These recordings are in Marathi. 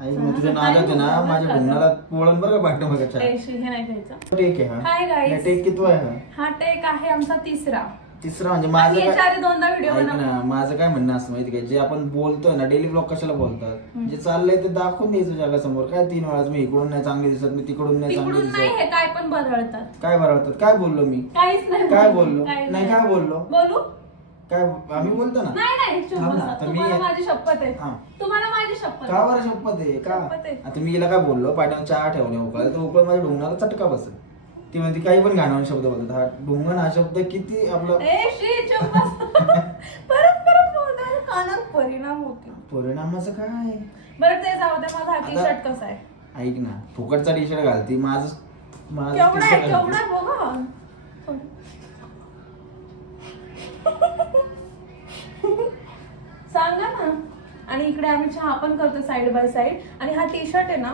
आई मग तुझ्या नादात आहे ना माझ्या ढुंगणाला वळण बरं का पाठीमागच्या. हे नाही खायचं. टेक आहे हा. Hi guys. टेक किती आहे हा टेक आहे आमचा तिसरा म्हणजे माझं काय दोनदा व्हिडिओ ना माझं काय म्हणणं असं माहिती काय जे आपण बोलतोय ना डेली ब्लॉग कशाला बोलतात जे चाललंय ते दाखवून द्यायचं जगासमोर. काय 3 वेळा मी इकडून नाही चांगली दिसत मी तिकडून नाही चांगली दिसत. हे काय पण बरळतात. काय बरळतात काय बोललो मी? काहीच नाही. काय बोललो नाही काय बोललो बोलू काय आम्ही बोलतो ना. नाही तुम्हाला माझी शपथ आहे. तुम्हाला माझी शपथ का बरं शपथ आहे का? आता मी हिला काय बोललो पाठीवर चहा ठेवणे उकळायला तर उकळ माझ्या ढुंगणाला चटका बसेल. ती म्हणते काही पण घाणवण शब्द बोलतात. हा ढुंगण हा शब्द किती आपला परत बोलताय कानात परिणाम होतो. परिणामाचं काय बरं ते जाऊ दे. माझा टी शर्ट कसा आहे ऐक ना फुकटचा टी शर्ट घालती माझं केवढा बघा. सांगा ना. आणि इकडे आम्ही चहा पण करतो साइड बाय साइड. आणि हा टी शर्ट आहे ना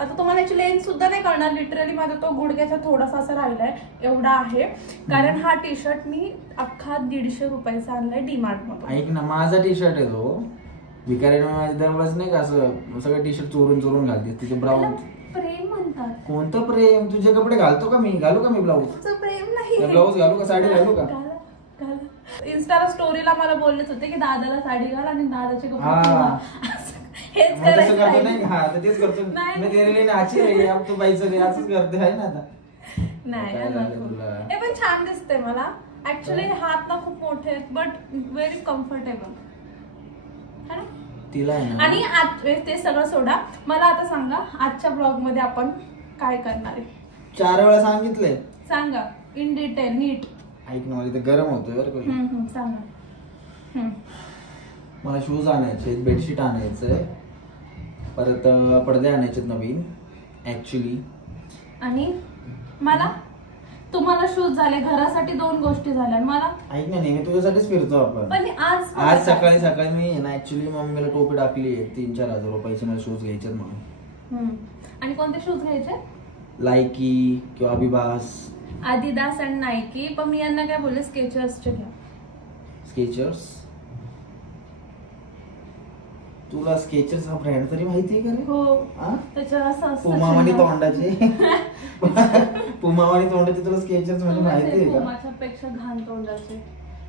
आता तुम्हाला याची लेंथ सुद्धा नाही कळणार. लिटरली माझा तो गुडघ्याचा थोडासा असं राहिलाय एवढा आहे. कारण हा टी शर्ट मी अख्खा 150 रुपयाचा आणलाय डीमार्ट मधून. ऐक ना माझा टी शर्ट आहे तो भिकाऱ्याने माझ्या दरवेळेस नाही का असं सगळं टी शर्ट चोरून घालते. तिथे ब्राऊन प्रेम म्हणतात. कोणतं प्रेम? तुझे कपडे घालतो का मी? घालू का मी ब्लाऊज? प्रेम नाही. ब्लाऊज घालू का साडी घालू का? इंस्टाला स्टोरीला मला बोललेच होते की दादाला साडी घाल आणि दादाचे कपडे हेच करतो नाही. हा तर तेच करतो मी. तेरे नाची रे अब तू बाईचं रे असंच करते आहे ना आता. नाही हे पण छान दिसते मला. ऍक्च्युली हात ना खूप मोठे आहेत बट व्हेरी कम्फर्टेबल है ना तिला. आणि ते सगळं सोडा. मला आता सांगा आजच्या ब्लॉग मध्ये आपण काय करणार आहे? 4 वेळा सांगितलंय. सांगा इन डिटेल नीट. ऐक ना मला इथे गरम होतोय बरं का. सांगा. मला शूज आणायचे बेडशीट आणायचंय परत पडदे आणायचे नवीन ऍक्च्युली. आणि मला तुम्हाला शूज झाले घरासाठी 2 गोष्टी झाल्या. मला ऐक ना नेहमी तुझ्यासाठीच फिरतो आपण. पण आज सकाळी मी ना ऍक्च्युली मम्मीला टोपी टाकली 3-4 हजार रुपयाचे मला शूज घ्यायचे म्हणून. आणि कोणते शूज घ्यायचे? लायकी किंवा अभिबास आदिदास आणि नायकी. पण मी यांना काय बोलले स्केचर्सचे घ्या. स्केचर्स? तुला स्केचर्स हा ब्रँड तरी माहिती आहे का रे? हो त्याच्यावर असं पुमावानी तोंडाचे पुमावानी तोंडाचे तुला स्केचर्स म्हणजे माहिती आहे का? पुमाच्या पेक्षा घाण तोंडाचे.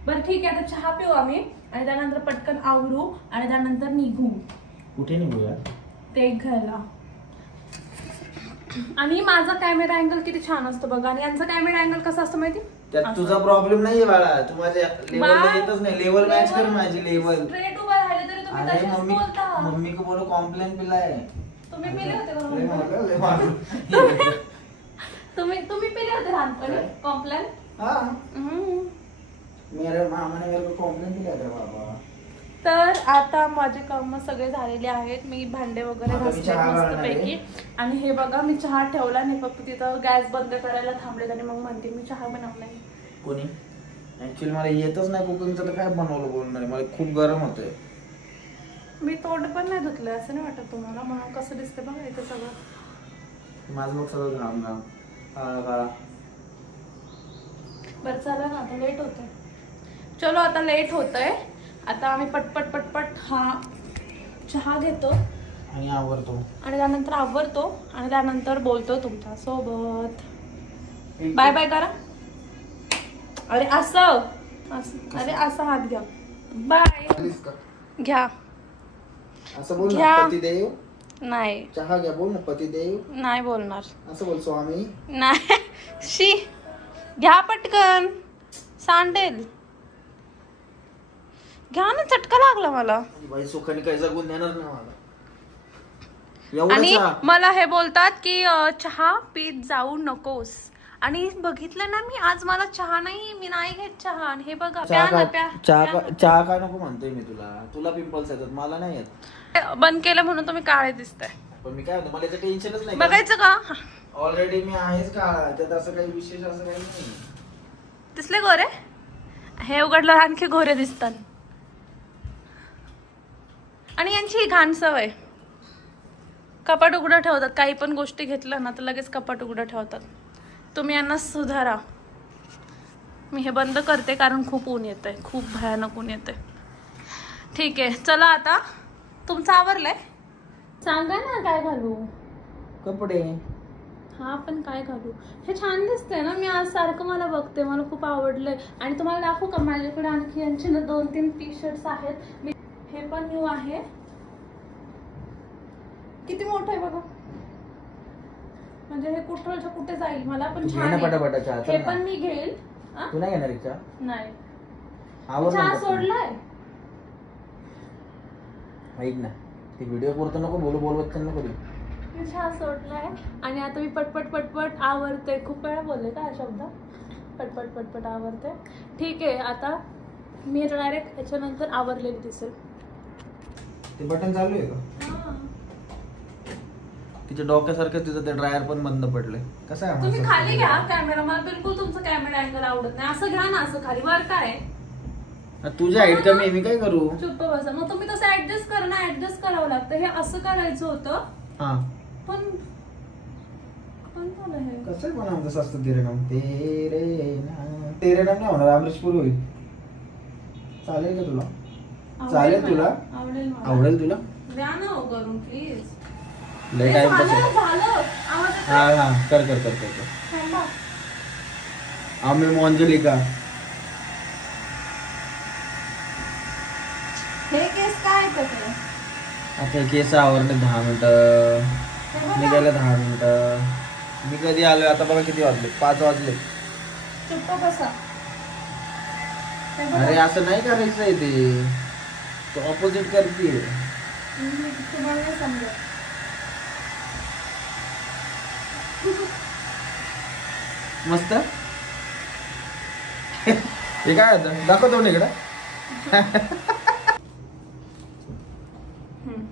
बरं ठीक आहे आता चहा पिऊ आम्ही आणि त्यानंतर पटकन आवरू आणि त्यानंतर निघू. कुठे निघूया? ते घ्यायला. आणि माझा कॅमेरा अँगल किती छान असतो बघा. आणि यांचा कॅमेरा अँगल कसा असतो माहिती? त्यात तुझा प्रॉब्लेम नाहीये बाळा. तू माझ्या लेवलला येतच नाही. लेवल मॅच कर माझी लेवल. स्ट्रेट उभा राहिले तरी तुम्ही तसेच बोलता. मम्मी को बोलो कॉम्प्लेन पिलाय. तुम्ही पिले होते का? तुम्ही पिले होते लहानपणी कॉम्प्लेन? मेरे मामाने मेरे को कॉम्प्लेन दिला था बाबा. तर आता माझे काम सगळे झालेले आहेत. मी भांडे वगैरे घासले मस्तपैकी. आणि हे बघा मी चहा ठेवला नाही फक्त तिथं गॅस बंद करायला थांबले आणि मग म्हणते मी चहा बनवला. कोणी? ऍक्च्युअली मला येतच नाही कुकिंगचं तर काय बनवलं बोलणार. मला खूप गरम होतंय. मी तोंड पण नाही धुतलं असं नाही वाटत तुम्हाला? म्हणून कसं दिसतं बघा इथं सगळं. माझं मग सगळं घाम काळा. बरं चला ना आता लेट होतंय. चलो आता लेट होतंय. आता आम्ही पटपट हा चहा घेतो आणि आवरतो आणि त्यानंतर आवरतो आणि त्यानंतर बोलतो तुमच्या सोबत. बाय बाय करा. अरे असं अरे असं हात घ्या. बाय घ्या. असं बोल ना पतिदेव. नाही चहा घ्या बोल ना पतिदेव. नाही बोलणार. असं बोल स्वामी. नाही शी घ्या पटकन सांडेल. घ्या ना चटका लागला मला. बाई सुखाने काही जगून देणार नाही मला. आणि मला हे बोलतात की चहा पीत जाऊ नकोस. आणि बघितलं ना मी आज मला चहा नाही मी नाही घेत चहा. आणि हे बघा चहा का नको म्हणतोय मी तुला. तुला पिंपल्स येतात मला नाही येत. बंद केलं म्हणून तुम्ही काळे दिसताय. पण मी काय म्हणतो मला याचं टेन्शनच नाही. बघायचं का? ऑलरेडी मी आहेच काळा. त्यात असं काही विशेष असं काही नाही. दिसले गोरे? हे उघडलं आणखी गोरे दिसतात. आणि यांची ही घाण सवय कपाट उघडं ठेवतात. काही पण गोष्टी घेतलं ना तर लगेच कपाट उघडं ठेवतात. तुम्ही यांना सुधारा. मी हे बंद करते कारण खूप ऊन येतंय. खूप भयानक ऊन येतंय. ठीक आहे चला आता. तुमचं आवरलंय? सांगा ना काय घालू. कपडे. हा पण काय घालू. हे छान दिसतंय ना. मी आज सारखं मला बघते, मला खूप आवडलंय. आणि तुम्हाला दाखवू का माझ्याकडे आणखी यांचे ना 2-3 टी-शर्ट्स आहेत. हे पण न्यू आहे. किती मोठं आहे बघा. म्हणजे हे कुठच्या कुठे जाईल. मला पण छान आहे. हे पण मी घेईल. तू नाही घेणार चहा? नाही. आवडला चहा सोडलाय. ऐक ना, ती व्हिडिओ पुरतं नको बोलू, बोलवत नको करू. मी चहा सोडलाय आणि आता मी पटपट पटपट आवरते. खूप वेळा बोलले का हा शब्द. पटपट पटपट आवरते. ठीक आहे, आता मी डायरेक्ट याच्यानंतर आवरलेली दिसेल. ते बटन चालू आहे का? तिच्या डोक्यासारखं तिचं ते ड्रायर पण बंद पडलंय. कसं आहे तुम्ही खाली घ्या कॅमेरा. मला बिलकुल तुमचं कॅमेरा अँगल आवडत नाही. असं घ्या ना, असं खाली. वर काय तुझ्या हाईट कमी आहे, मी काय करू. चुप बसा. मग तुम्ही तसं ऍडजस्ट करा ना. ऍडजस्ट करावं लागतं. हे असं करायचं होतं. पण झालं हे कसं पण आमचं असतं. तेरे नाम नाही होणार. अमरीशपूर होईल. चालेल का तुला? चालेल तुला? आवडेल तुला? द्या ना करून प्लीज. लय टाइम हा कर आम्ही मोंजलिका. हे केस काय करते. आता केस आवरले 10 मिनिटं. निघायला 10 मिनिटं. मी कधी आलोय आता बघा किती वाजले. 5 वाजले. चुप्प बसा. अरे असं नाही करायचंय ते. तू ऑपोजिट करते. तुम्हाला नाही समजत. मस्त. हे काय होतं दाखवतो इकडं.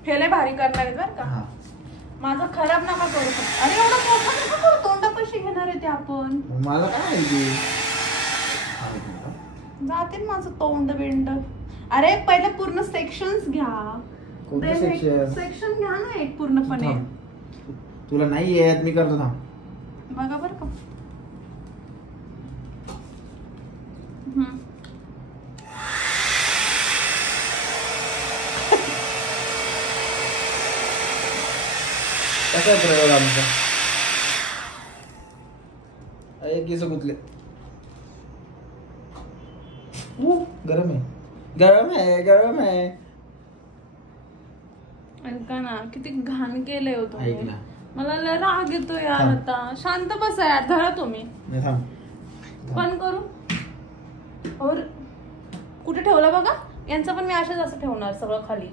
हे लय भारी करणार आहे बरं का. माझं खराब नका करू. अरे एवढं मोठं नका करू. तोंडापाशी घेणार आहे ते आपण. मला काय माहिती. जातील माझं तोंड बिंड. अरे पहिले पूर्ण सेक्शन्स घ्या. सेक्शन घ्या ना एक पूर्णपणे. तुला नाही येत, मी करतो थांब. बघा बरं का. कसा प्रयोग आमचा. केस गुतले. गरम आहे. ऐका ना, किती घाण केलंय होतो. ऐक ना, मला लय राग येतो यार. आता शांत बसा यार. धरा तुम्ही. पण करू. और कुठे ठेवलं बघा. यांचं पण मी अशाच असं ठेवणार सगळं खाली.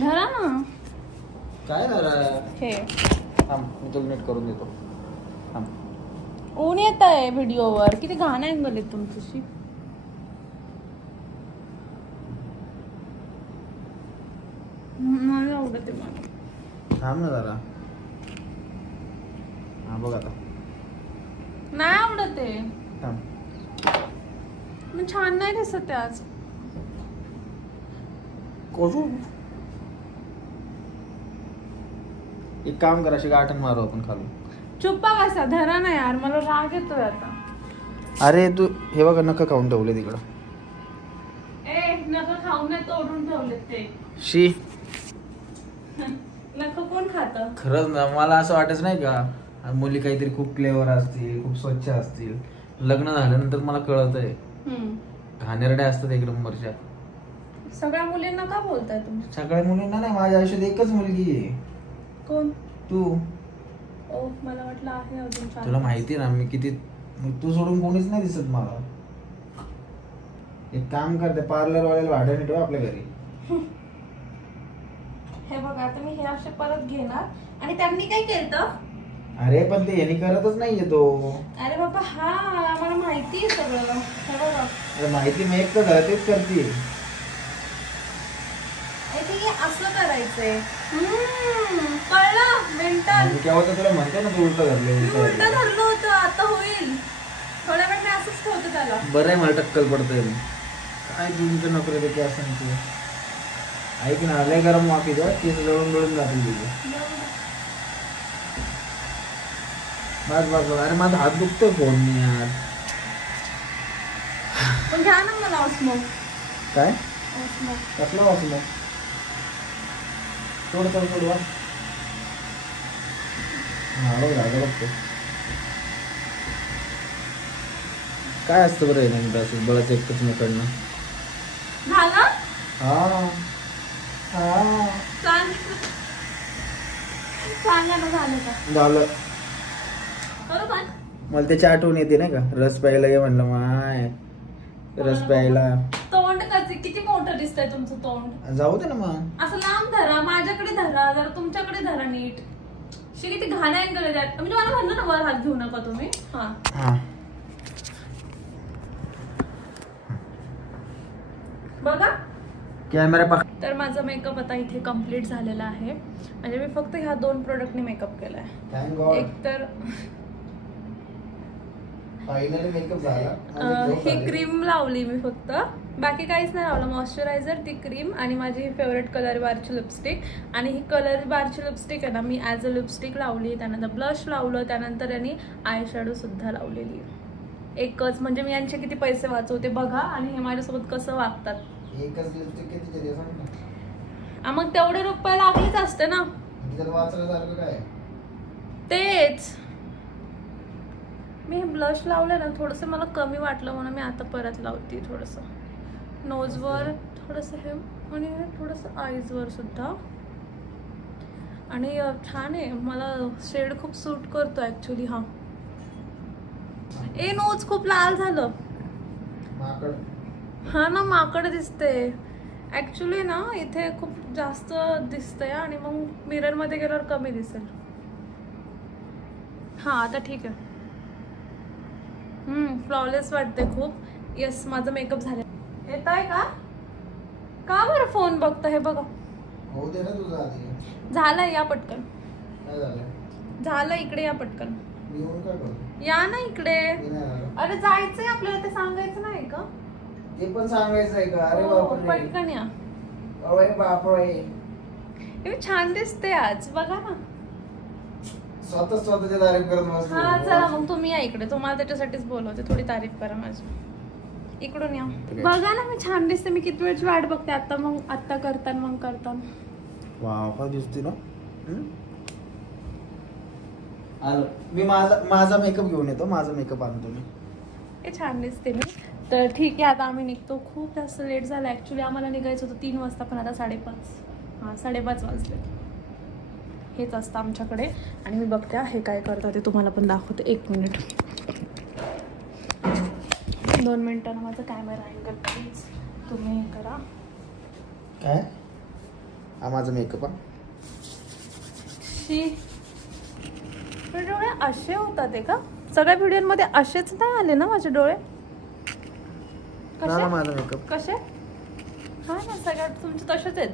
धरा ना. काय हे मी तो नीट करून देतो. ऊन येत आहे व्हिडिओवर. किती घाण अँगल आहे तुमची. मला आवडते. थांब ना जरा. हा बघ आता. नाही आवडत आहे. थांब. मग छान नाही दिसत आज. एक काम करा, अशी गाठण मारू आपण खाली. चुप्पा बसा. धरा ना यार. मला राग येतोय आता. अरे तू हे बघा नका खाऊन ठेवले तिकडं. नका खाऊन नाही तोडून ठेवलेत ते. शी. नका कोण खात. खरंच ना, मला असं वाटत नाही का मुली काहीतरी खूप क्लेवर असतील, खूप स्वच्छ असतील. लग्न झाल्यानंतर मला कळत आहे घाणेरड्या असतात एक नंबरच्या. सगळ्या मुलींना का बोलताय तुम्ही? सगळ्या मुलींना नाही, माझ्या आयुष्यात एकच मुलगी आहे. कोण? तू. ओ मला वाटलं आहे अजून. तुला माहिती ना मी किती. तू सोडून कोणीच नाही दिसत मला. एक काम करते, पार्लर वाल्याला भाड्याने ठेव आपल्या घरी. हे बघा आता मी हे असे परत घेणार. आणि त्यांनी काय केलं. अरे पण ते यांनी करतच नाहीये तो. अरे बाबा हा मला माहिती आहे सगळं. हे बघा. अरे माहिती मी एक तर तेच करते. असं करायचंय. कळलं. मेंटल. केव्हा तर तुला म्हणतो ना तू उलट धरलं. उलट धरलं होतं. आता होईल. थोड्या वेळ मी असंच ठेवते त्याला. बरं आहे मला टक्कल पडतंय. काय तुमचं नोकरी ते काय सांगते. ऐक ना, लय गरम वाकी द्या. केस जळून जातील तुझे. बस. अरे माझा हात दुखतोय फोन नाही यार. पण घ्या ना मला ऑस्मो. काय? ऑस्मो. कसला ऑस्मो? थोडं बघतो. काय असतं बरं नेमकं असं बळच एकमेकडनं? झालं सांगा ना, झालं का? झालं. बरोबर. मला त्याची आठवण येते नाही का, रस प्यायला ये म्हणलं माय, रस प्यायला. तोंड किती मोठं दिसतंय तुमचं तोंड. जाऊ दे ना मग. असं लांब धरा, माझ्याकडे धरा, जरा तुमच्याकडे धरा नीट. किती घाण्या अँगल द्यात, म्हणजे मला म्हणलं ना वर हात घेऊ नका तुम्ही. हा बघा कॅमेरा. तर माझा मेकअप आता इथे कम्प्लीट झालेला आहे. म्हणजे मी फक्त ह्या 2 प्रोडक्टने मेकअप केलाय. एक तर फायनली मेकअप झाला. ही क्रीम लावली मी फक्त, बाकी काहीच नाही लावलं. मॉइश्चरायझर, ती क्रीम आणि माझी फेवरेट कलर बारची लिपस्टिक. आणि ही कलर बारची लिपस्टिक आहे ना, मी ॲज अ लिपस्टिक लावली, त्यानंतर ब्लश लावलं, त्यानंतर यांनी आय शॅडो सुद्धा लावलेली. एकच, म्हणजे मी यांचे किती पैसे वाचवते बघा, आणि हे माझ्यासोबत कसं वागतात. एकच लिपस्टिक किती मग तेवढे रुपये लागलीच असते ना. वाचल्यासारखं काय तेच. मी हे ब्लश लावलं ना, थोडंसं मला कमी वाटलं म्हणून मी आता परत लावते. थोडंसं नोजवर, थोडंसं हे, आणि थोडंसं आईजवर सुद्धा. आणि छान आहे, मला शेड खूप सूट करतो ऍक्च्युली. हा नोज खूप लाल झालं. हा ना, माकड दिसते ऍक्च्युली ना, इथे खूप जास्त दिसतंय आणि मग मिरर मध्ये गेल्यावर कमी दिसेल. हा आता ठीक आहे. फ्लॉलेस वाटते खूप. येस, माझं मेकअप झालं. येत आहे का बरं फोन बघता? हे बघा, होऊ दे ना तुझं आधी. झालंय, या पटकन. काय झालं? झालं, इकडे या पटकन. मी येऊन काय करू? या ना इकडे. अरे जायचंय आपल्याला, ते सांगायचं नाही का? ते पण सांगायचंय का? अरे बापरे, पटकन या. अरे बापरे, हे छान दिसते आज, बघा ना. स्वतःची तारीफ करत बसतो. हा चला मग तुम्ही या इकडे, तुम्हाला त्याच्यासाठीच बोलवते, थोडी तारीफ करा माझी. इकडून या. बघा ना, मी छान दिसते. मी किती वेळची वाट बघते. आता करता. वाव, काय दिसते ना. आलो मी. माझा मेकअप घेऊन येतो. माझा मेकअप आणतो मी. हे छान दिसते मी. तर ठीक आहे, आता आम्ही निघतो. खूप जास्त लेट झाला ऍक्च्युली. आम्हाला निघायचं होतं 3 वाजता, पण आता 5:30. 5:30 वाजले. हेच असतं आमच्याकडे. आणि मी बघते हे काय करतात ते तुम्हाला पण दाखवते. 1 मिनिट, 2 मिनिटांना माझा कॅमेरा अँगल प्लीज तुम्ही हे करा. काय? हा माझा मेकअप. डोळे असे होतात ते का? सगळ्या व्हिडिओमध्ये असेच नाही आले ना माझे डोळे. माझा मेकअप कसे? हा ना, सगळ्यात तुमचे तसेच आहेत.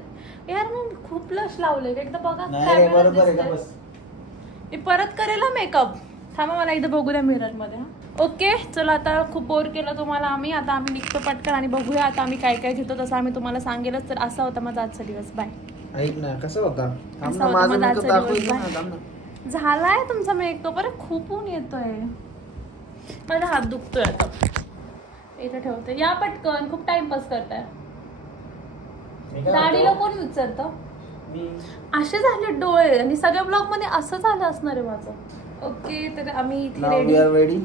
यार मी खूप लश लावले. एकदा बघा. मी परत करेल मेकअप. थांबा, मला एकदा बघू द्या मिरर मध्ये. ओके चला, आता खूप बोर केलं तुम्हाला आम्ही. आता आम्ही निघतो पटकन आणि बघूया आता आम्ही काय काय घेतो. तसं आम्ही तुम्हाला सांगेलच. तर असा होता माझा आजचा दिवस. बाय. ऐक ना, कसा होता माझा आजचा दिवस? झालाय तुमचा मेकअप. अरे खूप ऊन येतोय, माझा हात दुखतोय. आता इथे ठेवते. या पटकन, खूप टाइमपास करताय. दाढीला कोण विचारतं? असे झाले डोळे. आणि सगळ्या ब्लॉग मध्ये असं झालं असणार आहे माझं. ओके, तर आम्ही इथे रेडी.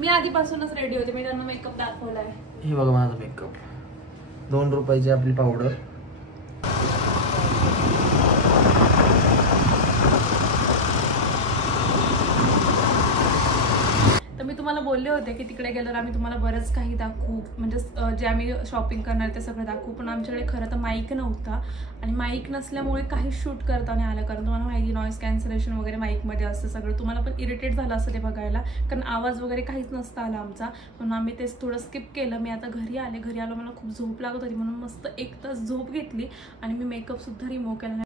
मी आधीपासूनच रेडी होते. मी त्यांना मेकअप दाखवलाय. हे बघा माझा मेकअप. 2 रुपयाची आपली पावडर. तुम्हाला बोलले होते की तिकडे गेल्यावर आम्ही तुम्हाला बरंच काही दाखवू, म्हणजे जे आम्ही शॉपिंग करणार ते सगळं दाखवू. पण आमच्याकडे खरं तर माईक नव्हता आणि माईक नसल्यामुळे काही शूट करता नाही आलं. कारण तुम्हाला माहिती, नॉईज कॅन्सलेशन वगैरे माईकमध्ये असतं सगळं. तुम्हाला पण इरिटेट झालं असं ते बघायला, कारण आवाज वगैरे काहीच नसता आला आमचा. म्हणून आम्ही तेच थोडं स्किप केलं. मी आता घरी आलो. मला खूप झोप लागत होती म्हणून मस्त 1 तास झोप घेतली आणि मी मेकअप सुद्धा रिमूव्ह केला.